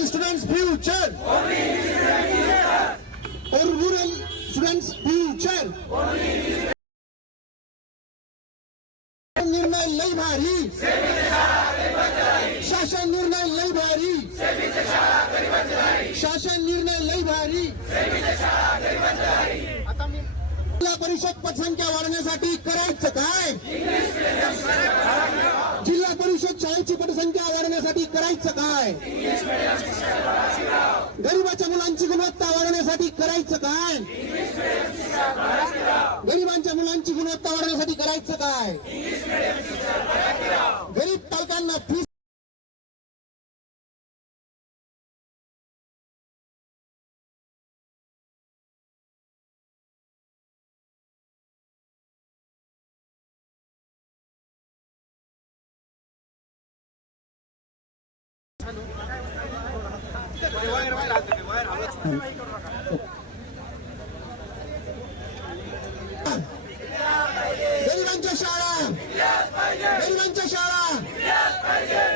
rural students' future. Or rural students' future. निर्णय लई भारी शासन निर्णय लई भारी शासन निर्णय लई भारी आता जिल्हा परिषद पटसंख्या वाढवण्यासाठी करायचं काय जिल्हा परिषद शाळेची पटसंख्या वाढवण्यासाठी करायचं काय? गरिबाच्या मुलांची गुणवत्ता वाढवण्यासाठी करायचं काय? गरिबांच्या मुलांची गुणवत्ता वाढवण्यासाठी करायचं काय? गरीब पालकांना फी गरिबांच्या शाळा. गरिबांच्या शाळा.